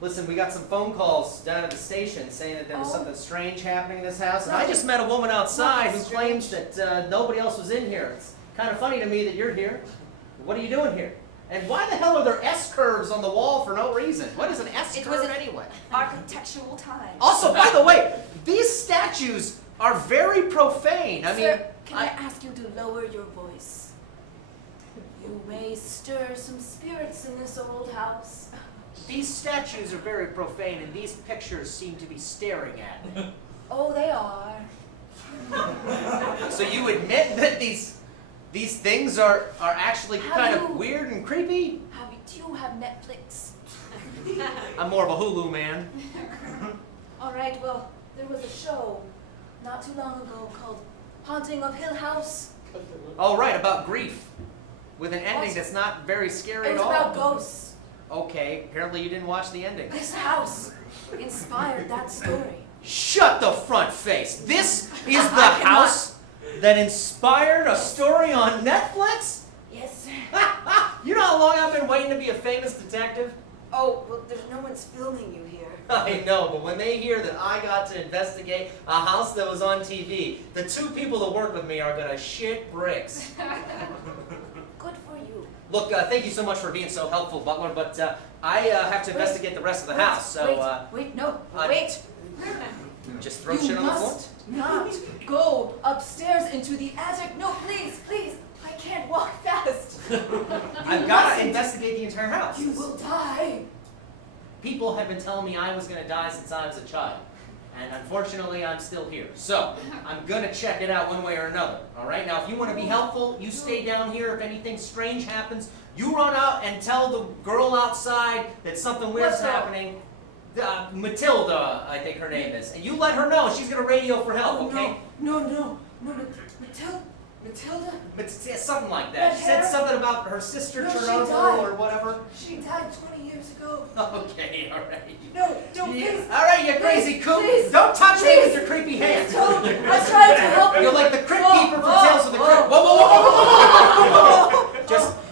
Listen, we got some phone calls down at the station saying that there was Oh. something strange happening in this house. And I Nothing- just met a woman outside who nothing claims that nobody else was in here. It's kind of funny to me that you're here. What are you doing here? And why the hell are there S-curves on the wall for no reason? What is an It was S-curve an anyway? architectural time. Also, by the way, these statues are very profane. I mean, Sir, can I ask you to lower your voice? You may stir some spirits in this old house. these statues are very profane, and these pictures seem to be staring at me. Oh, they are. So you admit that these things are actually How kind do of you- weird and creepy? Do you have Netflix? I'm more of a Hulu man. All right, well, there was a show not too long ago called Haunting of Hill House. Oh, right, about grief. With an ending What? that's not very scary It at was all. about ghosts. Okay, apparently you didn't watch the ending. This house inspired that story. Shut the front face. This is the I cannot- house. that inspired a story on Netflix? Yes. You know how long I've been waiting to be a famous detective? Oh, well, there's no one's filming you here. I know, but when they hear that I got to investigate a house that was on TV, the two people that work with me are gonna shit bricks. Good for you. Look, thank you so much for being so helpful, Butler, but I have to investigate the rest of the house, so Wait. just throw You shit on the floor? must not go upstairs into the attic. No, please. I can't walk fast. I've got to investigate the entire house. You will die. People have been telling me I was going to die since I was a child. And unfortunately, I'm still here. So, I'm going to check it out one way or another. All right? Now, if you want to be helpful, you stay down here. If anything strange happens, you run out and tell the girl outside that something weird's happening. Matilda, I think her name is. And you let her know. She's going to radio for help, okay? No. Matilda? But something like that. She said something about her sister turned on her or whatever. She died 20 years ago. Okay, all right. No, please. All right, you crazy kook. Please, Don't touch me with your creepy hands. Don't. I tried to help you. You're like the crypt keeper from Tales of the Crypt. Whoa.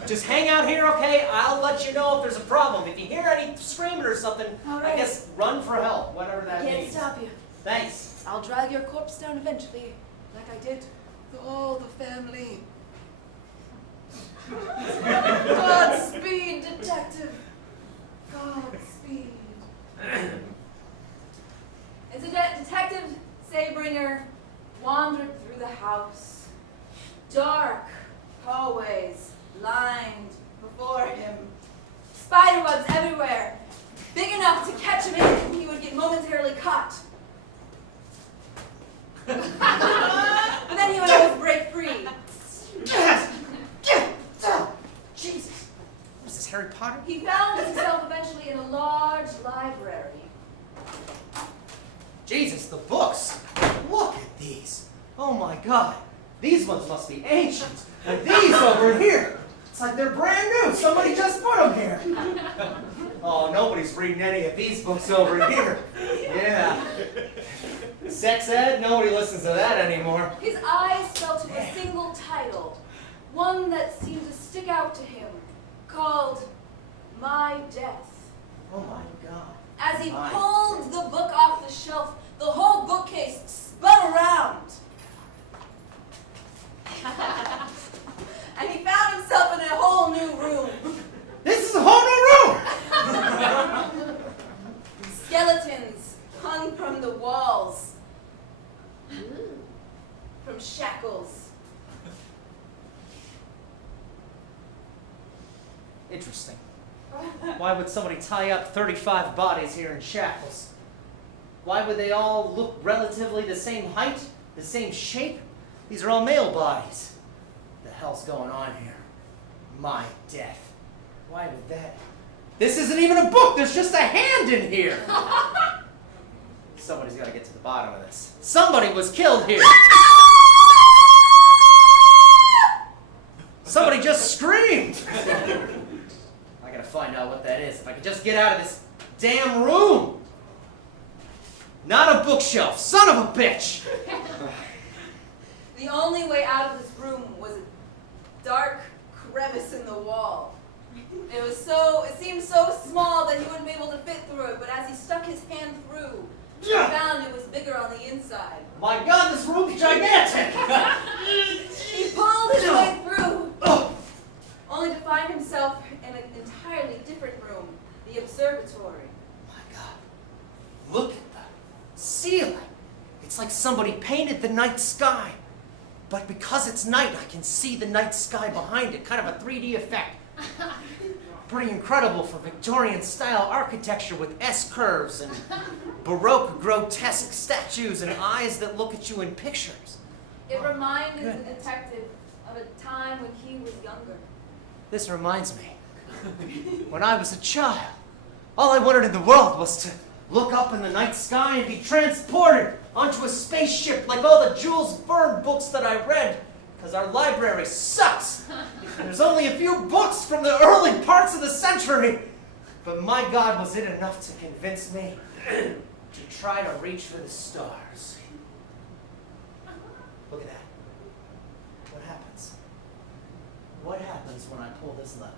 Just hang out here, okay? I'll let you know if there's a problem. If you hear any screaming or something, All I right. guess run for help, whatever that Can't means. stop you. Thanks. I'll drag your corpse down eventually, like I did to all the family. Godspeed, detective. Godspeed. As a detective Saybringer wandered through the house, dark hallways lined before him, spiderwebs everywhere, big enough to catch him in and he would get momentarily caught. But then he would always break free. Jesus. What is this, Harry Potter? He found himself eventually in a large library. Jesus, the books. Look at these. Oh my God. These ones must be ancient. And these over here. It's like they're brand new. Somebody just put them here. Oh, nobody's reading any of these books over here. Yeah. Sex ed? Nobody listens to that anymore. His eyes fell to a single title, one that seemed to stick out to him, called My Death. Oh my God. As he pulled the book off the shelf, the whole bookcase spun around. And he found himself in a whole new room. This is a whole new room! Skeletons hung from the walls, from shackles. Interesting. Why would somebody tie up 35 bodies here in shackles? Why would they all look relatively the same height, the same shape? These are all male bodies. What the hell's going on here? My death. Why would that? This isn't even a book, there's just a hand in here. Somebody's got to get to the bottom of this. Somebody was killed here. Somebody just screamed. I gotta find out what that is. If I could just get out of this damn room. Not a bookshelf, son of a bitch. The only way out of this room was a dark crevice in the wall. It seemed so small that he wouldn't be able to fit through it, but as he stuck his hand through, he found it was bigger on the inside. My God, this room's gigantic. He pulled his way through, only to find himself in an entirely different room, the observatory. My God, look at the ceiling. It's like somebody painted the night sky. But because it's night, I can see the night sky behind it, kind of a 3D effect. Pretty incredible for Victorian-style architecture with S-curves and Baroque grotesque statues and eyes that look at you in pictures. It reminded the detective of a time when he was younger. This reminds me, when I was a child, all I wanted in the world was to look up in the night sky and be transported onto a spaceship like all the Jules Verne books that I read, because our library sucks. There's only a few books from the early parts of the century. But my God, was it enough to convince me to try to reach for the stars. Look at that. what happens? What happens when I pull this lever?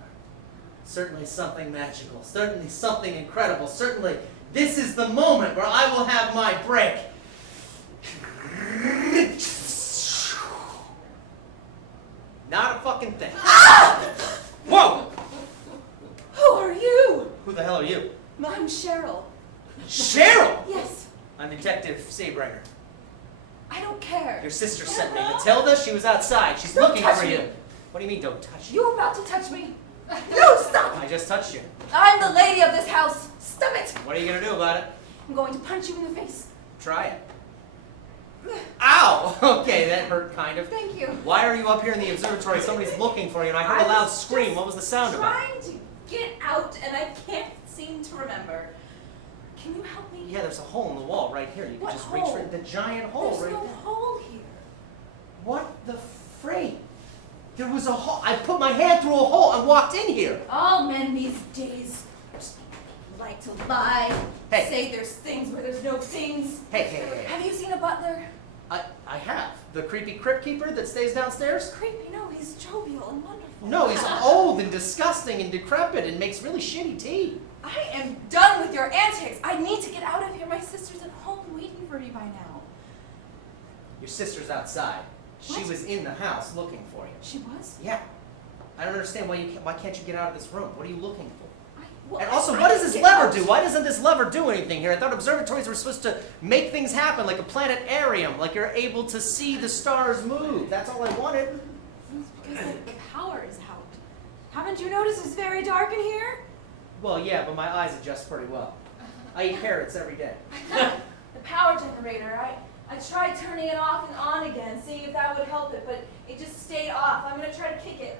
Certainly something magical, certainly something incredible, certainly this is the moment where I will have my break. Not a fucking thing. Whoa! Who are you? Who the hell are you? I'm Cheryl. Cheryl! Yes, I'm Detective Seabringer. I don't care. Your sister sent me. Matilda, she was outside. She's Don't looking touch for me. you. What do you mean, don't touch you? You're about to touch me. No, stop! I just touched you. I'm the lady of this house. Stop it! What are you gonna do about it? I'm going to punch you in the face. Try it. Ow! Okay, that hurt kind of. Thank you. Why are you up here in the observatory? Somebody's looking for you, and I heard a loud scream. What was the sound about? Trying to get out, and I can't seem to remember. Can you help me? Yeah, there's a hole in the wall right here. You can What just hole? reach for it. The giant hole There's right no there. hole here. What the freight? There was a hole. I put my hand through a hole and walked in here. All men these days like to lie, Hey. say there's things where there's no things. Hey. Have you seen a butler? I have. The creepy crypt keeper that stays downstairs? Creepy, no, he's jovial and wonderful. No, he's old and disgusting and decrepit and makes really shitty tea. I am done with your antics. I need to get out of here. My sister's at home waiting for me by now. Your sister's outside. She What? was in the house looking for you. She was? Yeah. I don't understand why can't you get out of this room? What are you looking for? Well, And also, I what does can this get lever out. do? Why doesn't this lever do anything here? I thought observatories were supposed to make things happen, like a planetarium, like you're able to see the stars move. That's all I wanted. It's because the power is out. Haven't you noticed it's very dark in here? Well, yeah, but my eyes adjust pretty well. I eat carrots every day. The power generator, I tried turning it off and on again, seeing if that would help it, but it just stayed off. I'm gonna try to kick it.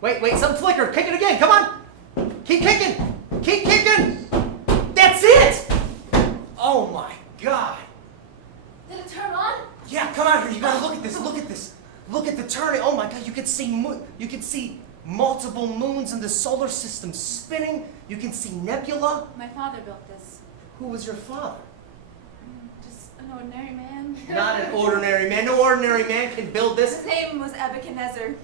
Wait, something flickered. Kick it again. Come on. Keep kicking. Keep kicking. That's it. Oh my God. Did it turn on? Yeah, come out here. You gotta look at this. Look at this. Look at the turning. Oh my God. You can see multiple moons in the solar system spinning. You can see nebula. My father built this. Who was your father? Just an ordinary man. Not an ordinary man. No ordinary man can build this. His name was Nebuchadnezzar.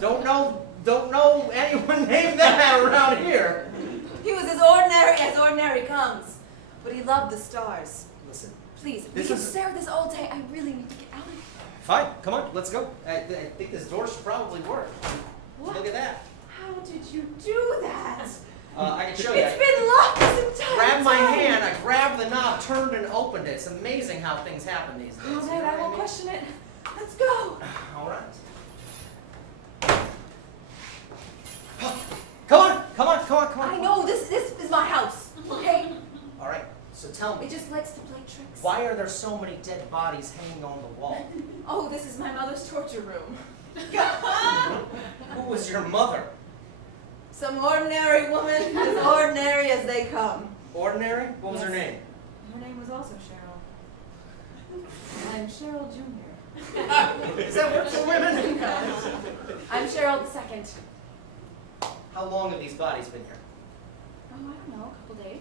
Don't know anyone named that around here. He was as ordinary comes. But he loved the stars. Listen. Please, we This can is- stare at this all day. I really need to get out of here. Fine. Come on. Let's go. I think this door should probably work. What? Look at that. How did you do that? I can show you. It's been locked this entire Grabbed my time. hand, I grabbed the knob, turned and opened it. It's amazing how things happen these days. All you right, know I what won't mean? question it. Let's go. All right. Come on. I know this is my house. Okay? All right. So tell me, It just likes to play tricks. why are there so many dead bodies hanging on the wall? Oh, this is my mother's torture room. Who was your mother? Some ordinary woman, as ordinary as they come. Ordinary? What was her name? Her name was also Cheryl. I'm Cheryl Jr. Does that work for women? I'm Cheryl the Second. How long have these bodies been here? Oh, I don't know, a couple days.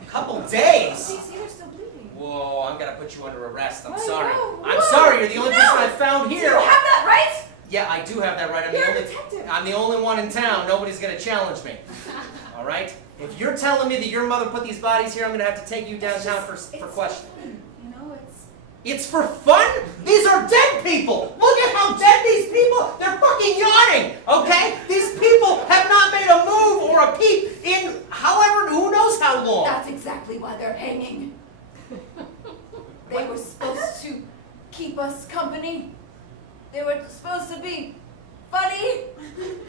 A couple days. See, they're still bleeding. Whoa, I'm gonna put you under arrest. I'm Whoa, sorry. whoa, I'm whoa. sorry. You're the only No. person I found Do here. you have that right? Yeah, I do have that right. You're a detective. I'm the only one in town. Nobody's gonna challenge me. All right? If you're telling me that your mother put these bodies here, I'm gonna have to take you downtown for It's questioning. fun. You know, it's... It's for fun? These are dead people. Look at how dead these people. They're fucking yawning. Okay? These people have not made a move or a peep in however, who knows how long. That's exactly why they're hanging. They were supposed to keep us company. They were supposed to be funny,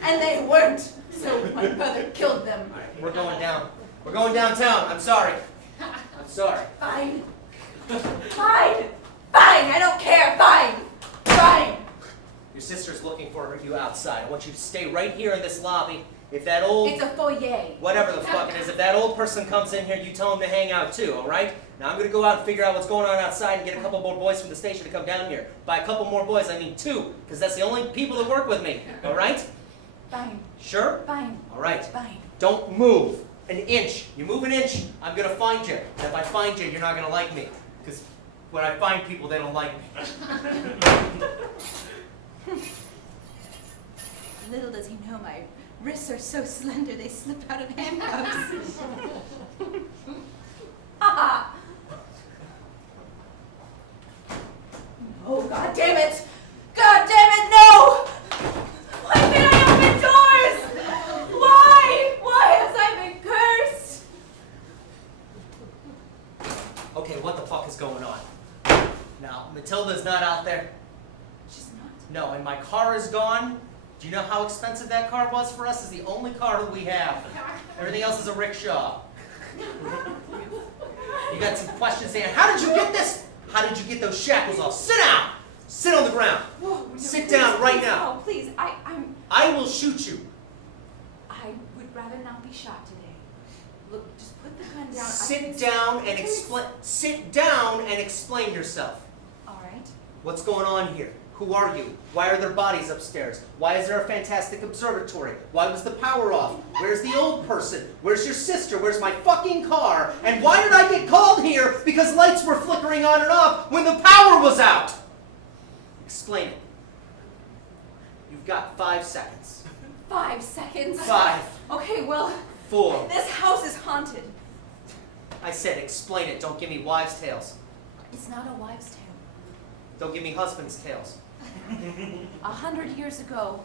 and they weren't. So my mother killed them. All right, we're going down. We're going downtown. I'm sorry. I'm sorry. Fine. Fine. Fine. I don't care. Fine. Fine. Your sister's looking for you outside. I want you to stay right here in this lobby. If that old... It's a foyer. whatever the fuck it is, if that old person comes in here, you tell him to hang out too, all right? Now I'm gonna go out and figure out what's going on outside and get a couple more boys from the station to come down here. By a couple more boys, I mean 2, because that's the only people that work with me, all right? Fine. Sure? Fine. All right. Fine. Don't move an inch. You move an inch, I'm gonna find you. And if I find you, you're not gonna like me, because When I find people, they don't like me. Little does he know my wrists are so slender they slip out of handcuffs. Ha! Oh, God damn it! God damn it, no! Why can't I open doors? Why? Why have I been cursed? Okay, what the fuck is going on? Now, Matilda's not out there. She's not. No, and my car is gone. Do you know how expensive that car was for us? It's the only car that we have. Everything else is a rickshaw. You got some questions saying, how did you get this? How did you get those shackles off? Sit down! Sit on the ground. Whoa, no, Sit please, down right please, now. No, please, I will shoot you. I would rather not be shot today. Look, just put the gun down. Sit down and explain. Sit down and explain yourself. All right. What's going on here? Who are you? Why are there bodies upstairs? Why is there a fantastic observatory? Why was the power off? Where's the old person? Where's your sister? Where's my fucking car? And why did I get called here because lights were flickering on and off when the power was out? Explain it. You've got 5 seconds. 5 seconds. 5. Okay, well, 4. this house is haunted. I said explain it. Don't give me wives' tales. It's not a wives' tale. Don't give me husbands' tales. 100 years ago,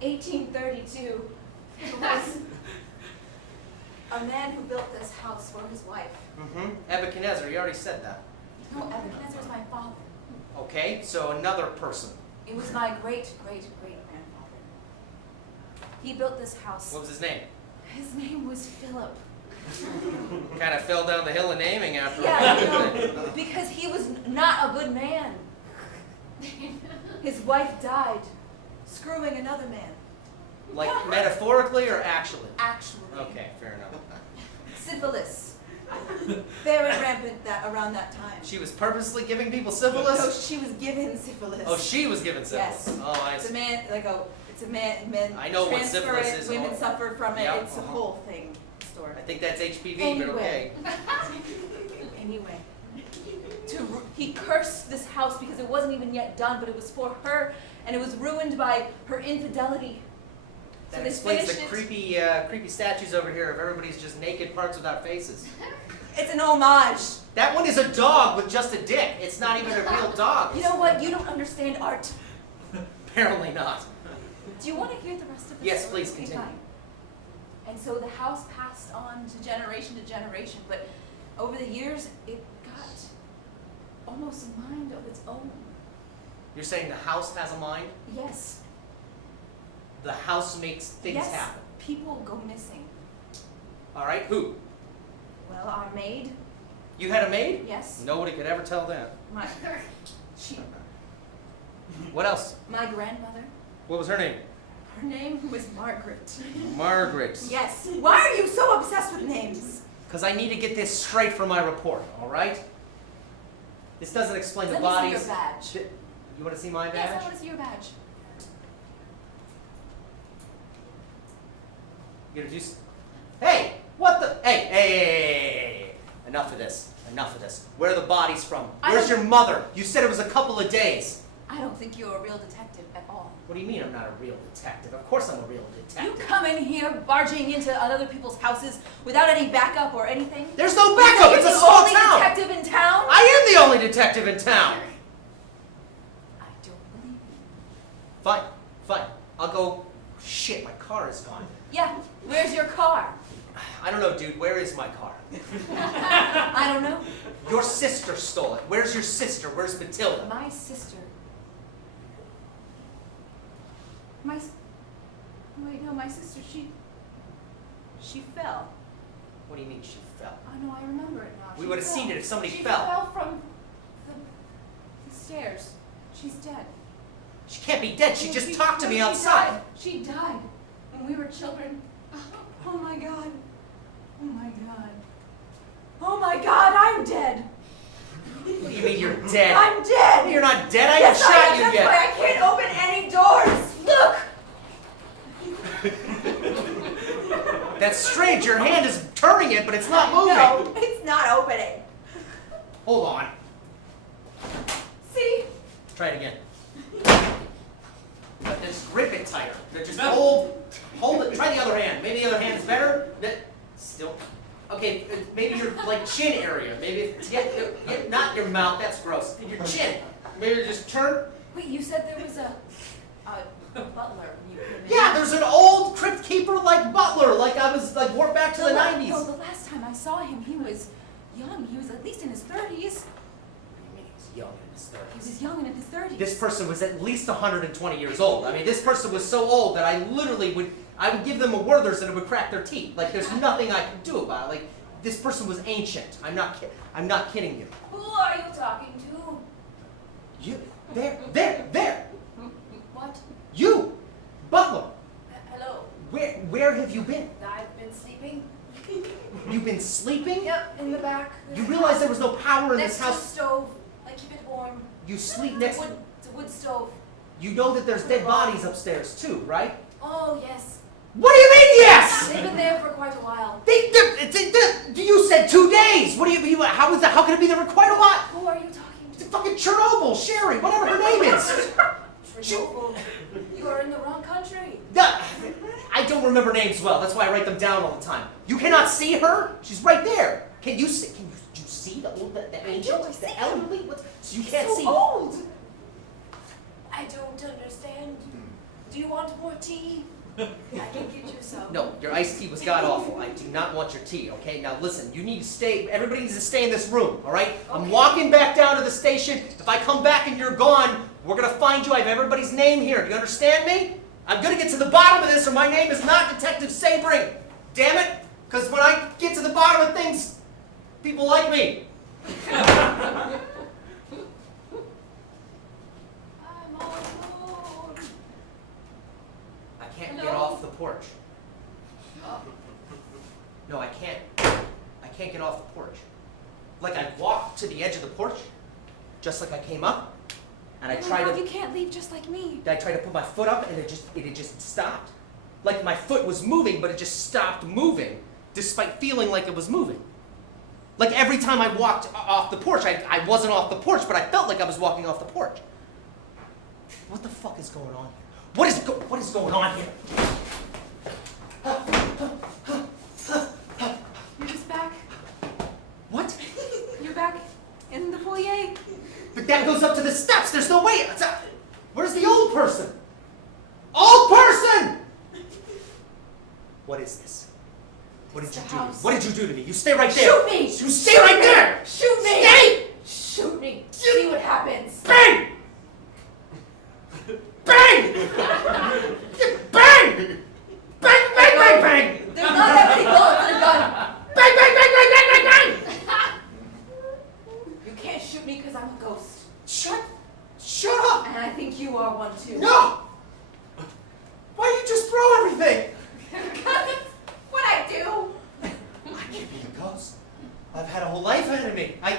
in 1832, there was a man who built this house for his wife. Nebuchadnezzar, you already said that. No, Equanimity was my father. Okay, so another person. It was my great-great-great-grandfather. He built this house. What was his name? His name was Philip. Kind of fell down the hill of naming after a Yeah, while. you know, because he was not a good man. His wife died, screwing another man. Like metaphorically or actually? Actually. Okay, fair enough. Syphilis. Very rampant around that time. She was purposely giving people No, syphilis? she was given syphilis. Oh, she was given syphilis. Yes. Oh, I It's a see. man, it's a man, men I know what transfer syphilis it, is. women suffer from it, Yeah, it's a whole thing story. I think that's HPV, Anyway. but okay. Anyway, he cursed this house because it wasn't even yet done, but it was for her, and it was ruined by her infidelity. So That they explains the finished it. creepy statues over here of everybody's just naked parts without faces. It's an homage. That one is a dog with just a dick. It's not even a real dog. You know what? You don't understand art. Apparently not. Do you want to hear the rest of the Yes, story? please, Okay, continue. fine. And so the house passed on to generation, but over the years, it got almost a mind of its own. You're saying the house has a mind? Yes. The house makes things Yes. happen. People go missing. All right, who? Well, our maid, You had a maid? yes. Nobody could ever tell that. What else? My grandmother, What was her name? her name was Margaret. Margaret. Yes. Why are you so obsessed with names? Because I need to get this straight for my report, all right? This doesn't explain the Let me see bodies. your badge. You want to see my badge? Yes, I want to see your badge. You gonna do Hey! What the? Hey! Enough of this. Enough of this. Where are the bodies from? Where's your mother? You said it was a couple of days. I don't think you're a real detective at all. What do you mean I'm not a real detective? Of course I'm a real You detective. come in here barging into other people's houses without any backup or anything? There's no backup! You're It's a the small only town! detective in town? I am the only detective in town! I don't believe you. Fine. Fine. I'll go... Shit, my car is gone. Yeah, where's your car? I don't know, dude. Where is my car? I don't know. Your sister stole it. Where's your sister? Where's Matilda? My sister. Wait, no, my sister, she fell. What do you mean she fell? Oh no, I remember it now. We She would have fell. seen it if somebody She fell. fell from the stairs. She's dead. She can't be dead. She just She- talked to no, me she outside. died. She died when we were children. Oh my God. Oh my God. Oh my God, I'm dead. What do you mean you're dead? I'm dead. You're not dead. I Yes, haven't I shot am. you That's yet. why I can't open any doors. Look. That's strange. Your hand is turning it, but it's not moving. No, it's not opening. Hold on. Try it again. But just grip it tighter. Just hold it. Try the other hand. Maybe the other hand's better. Still. Okay, maybe your like chin area. Maybe not your mouth. That's gross. Your chin. Maybe just turn. Wait, you said there was a butler when you came in? Yeah, there's an old crypt keeper like butler. Like I was like warped back to the 90s. No, the last time I saw him, he was young. He was at least in his 30s. Young in his 30s. He was young and in his 30s. This person was at least 120 years old. I mean, this person was so old that I literally would give them a Werther's and it would crack their teeth. Like, there's nothing I could do about it. Like, this person was ancient. I'm not kidding you. Who are you talking to? You, there. What? You, butler. Hello. Where have you been? I've been sleeping. You've been sleeping? Yep, in the back. You realize there was no power in next this house? to the stove. I keep it warm. You sleep next to... It's a wood stove. You know that there's dead bodies upstairs too, right? Oh, yes. What do you mean, yes? They've been there for quite a while. You said 2 days. What do you mean? How is that? How can it be there for quite a while? Who are you talking to? It's fucking Chernobyl, Sherry, whatever her name is. Chernobyl. You are in the wrong country. I don't remember names well. That's why I write them down all the time. You cannot see her? She's right there. Can you see? Can you see the old, the ancient, the elderly? So you can't see. Old. I don't understand. Do you want more tea? I can get you some. No, your iced tea was god awful. I do not want your tea, okay? Now listen, you need to stay, everybody needs to stay in this room, all right? Okay. I'm walking back down to the station. If I come back and you're gone, we're gonna find you. I have everybody's name here. Do you understand me? I'm gonna get to the bottom of this or my name is not Detective Sabring. Damn it! Because when I get to the bottom of things, people like me. I'm all alone. I can't Hello? get off the porch. No, I can't. I can't get off the porch. Like I walked to the edge of the porch, just like I came up, and I tried to. You can't leave just like me. I tried to put my foot up, and it had just stopped. Like my foot was moving, but it just stopped moving, despite feeling like it was moving. Like every time I walked off the porch, I wasn't off the porch, but I felt like I was walking off the porch. What the fuck is going on here? What is going on here? You're just back. What? You're back in the foyer. But that goes up to the steps. There's no way. Where's the old person? Old person! What is this? What did you do? What did you do to me? You stay right there. Shoot me! You stay right there! Shoot me! Stay! Shoot me! See what happens. Bang! Bang! Bang! Bang! Bang! Bang! Bang! There's not that many bullets in a gun. Bang! Bang! Bang! Bang! Bang! Bang! Bang! You can't shoot me because I'm a ghost. Shut up! And I think you are one too. No! Why do you just throw everything? Because it's what I do. I can't be a ghost. I've had a whole life ahead of me. I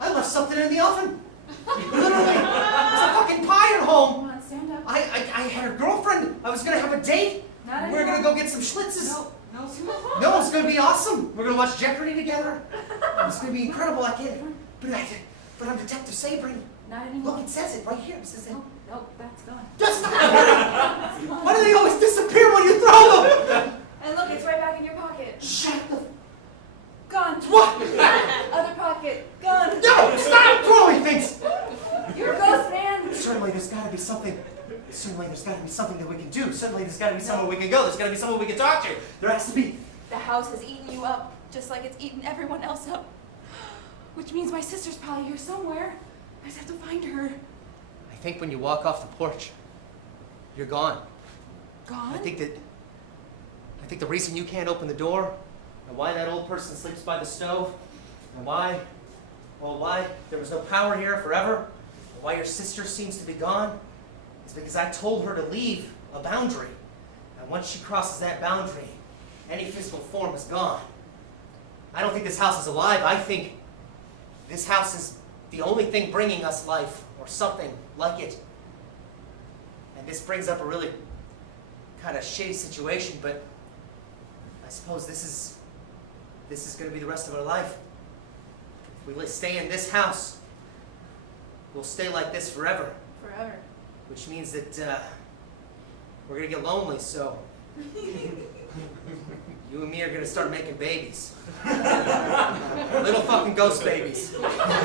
left something in the oven. Literally. There's a fucking pie at home. Come on, stand up. I had a girlfriend. I was gonna have a date. Not We're anymore. gonna go get some schlitzes. No. No, it's gonna be awesome. We're gonna watch Jeopardy together. It's gonna be incredible. But I'm Detective Sabring. Not anymore. Look, it says it right here. It says it. No, that's gone. That's not. Why do they always disappear when you throw them? And look, it's right back in your pocket. Shut the. Gone. What? Other pocket. Gone. No! Stop throwing things! You're a ghost man. Certainly there's gotta be something. Certainly there's gotta be something that we can do. Certainly there's gotta be somewhere we can go. There's gotta be someone we can talk to. There has to be. The house has eaten you up, just like it's eaten everyone else up. Which means my sister's probably here somewhere. I just have to find her. I think when you walk off the porch, you're gone. Gone? I think the reason you can't open the door, and why that old person sleeps by the stove, and why there was no power here forever, and why your sister seems to be gone, is because I told her to leave a boundary. And once she crosses that boundary, any physical form is gone. I don't think this house is alive. I think this house is the only thing bringing us life, or something like it. And this brings up a really kind of shitty situation, but I suppose this is going to be the rest of our life. If we stay in this house, we'll stay like this forever. Forever. Which means that we're gonna get lonely, so you and me are gonna start making babies. Little fucking ghost babies.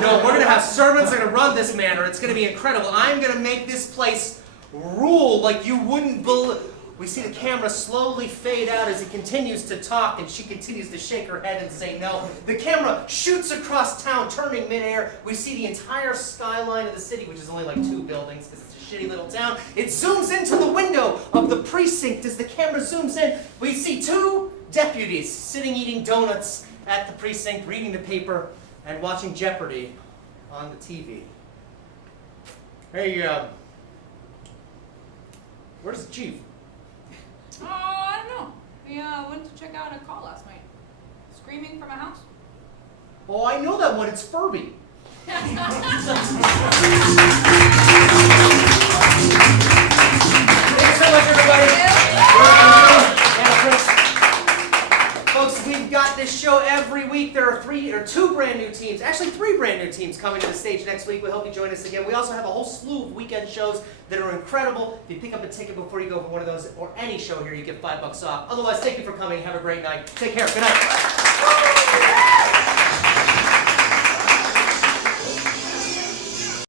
No, we're gonna have servants that are gonna run this manor. It's gonna be incredible. I'm gonna make this place rule like you wouldn't believe. We see the camera slowly fade out as he continues to talk, and she continues to shake her head and say no. The camera shoots across town, turning midair. We see the entire skyline of the city, which is only like 2 buildings because it's a shitty little town. It zooms into the window of the precinct. As the camera zooms in, we see 2 deputies sitting eating donuts at the precinct, reading the paper, and watching Jeopardy on the TV. Hey, where's the chief? Oh, I don't know. We went to check out a call last night. Screaming from a house. Oh, I know that one. It's Furby. Thanks so much, everybody. Folks, we've got this show every week. There are 2 brand new teams, actually 3 brand new teams coming to the stage next week. We hope you join us again. We also have a whole slew of weekend shows that are incredible. If you pick up a ticket before you go for one of those or any show here, you get $5 off. Otherwise, thank you for coming. Have a great night. Take care. Good night.